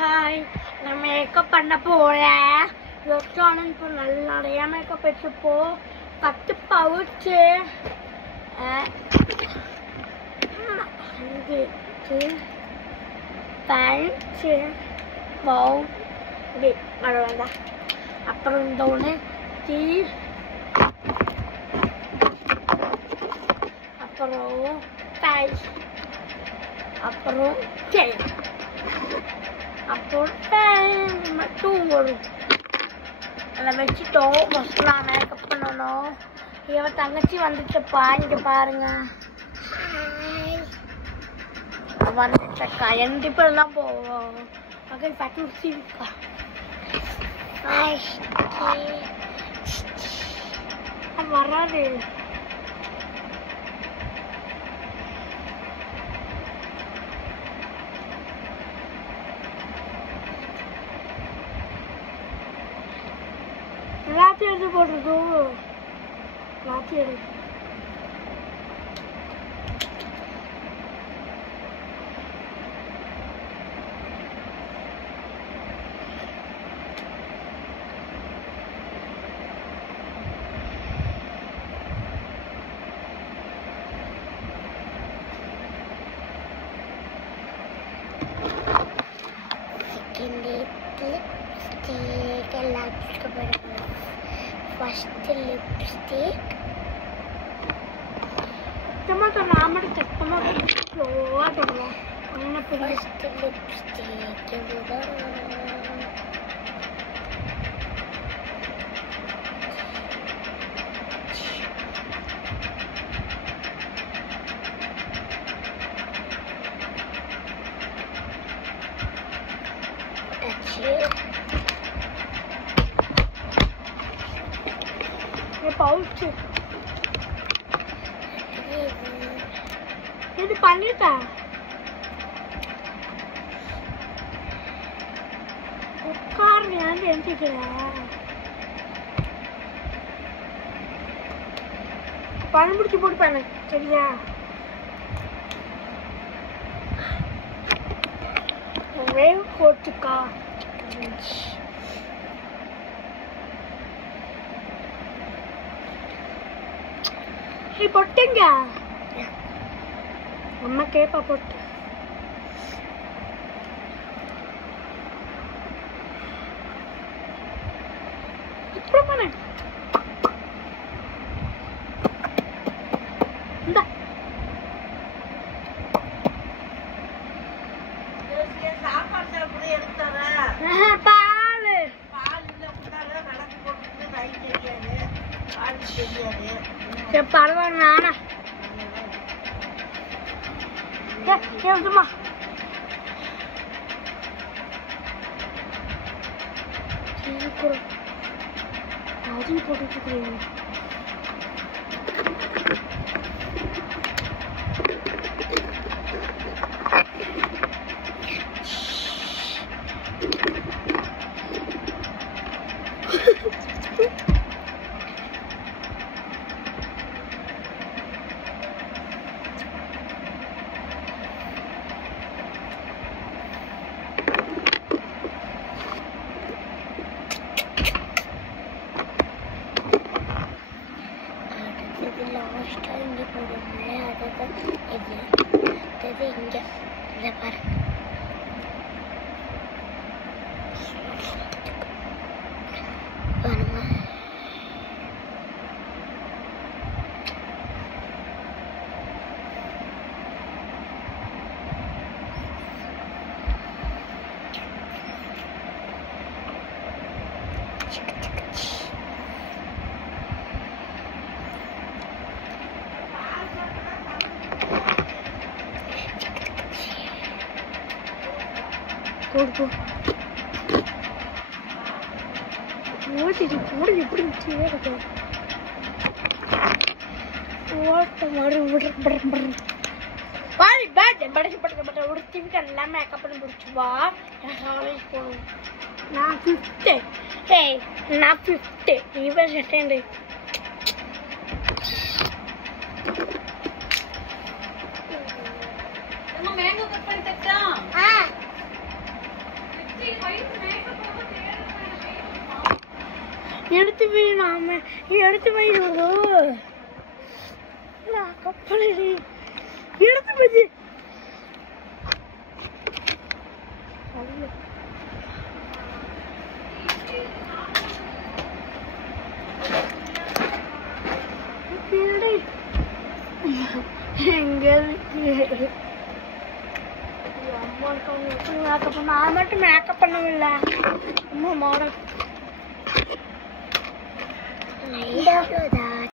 Hi, நான் makeup பண்ண போறேன். எலக்ட்ரானிக் இப்போ நிறைய மேக்கப் வச்சுப்போ 10 பவுச்சு பேண்ட்ஸு பவுடி அவ்வளோதான். அப்புறம் இந்த ஒன்று டீ, அப்புறம் டைஸ், அப்புறம் செயின், அப்புறம் மட்டும் வரும். அதை வச்சுட்டோம். ஃபஸ்ட் நான் மேக்கப் பண்ணணும். இவன் தங்கச்சி வந்துச்சப்பா, இங்கே பாருங்க வந்துச்சக்கா. எந்த இப்பெல்லாம் போவோம் மகன் பட்டு சிரிக்கா. வராது. ராத்தி எடுத்து போடுறதோ ராத்தி எடுத்து lipstick எல்லாத்துக்கும் போடுவோம். ஃபர்ஸ்ட் லிப்ஸ்டிக் டொமேட்டோ நாம தட்டமா ஸ்லோவா போடுவோம். என்ன ஃபர்ஸ்ட் லிப்ஸ்டிக் இதுதான். பவுச்சு இது பண்ணிட்டா. உட்கார்ந்து எந்திக்கிற பணம் பிடிச்சி போட்டுப்பானு சரியா. வேவ் போட்டுக்கா. பொட்டுங்க அம்மா கேப்பா பொட்டு. இப்படி பண்ண இந்த பால் பரவாயில்ல. நானா எழுதுமா அது போட்டு லாஸ்ட்டாக இங்கே போடுவோம்ல அதுதான் இது. அது இங்கே இதை பாருங்க. பாருங்க போடு போடு எப்படி வச்சுவே இருக்கும். ஓட்ட மாதிரி பாடி பேட் படச்சு ஒரு டிவிக்கு எல்லாம் மேக்கப் பண்ணி முடிச்சுவா. காலேஜ் போகணும். நான் 5th. ஏய் நான் 5th. இவன் 2nd. மேங்கோ கட் பண்ணி தட்டா. எடுத்து போய் நாம எடுத்து போய் கப்பல் எடுத்து போய் எங்க இருக்கு மேக்கப் பண்ண நான் மட்டும் மேக்கப் பண்ணவில்லை அம்மா மாடல்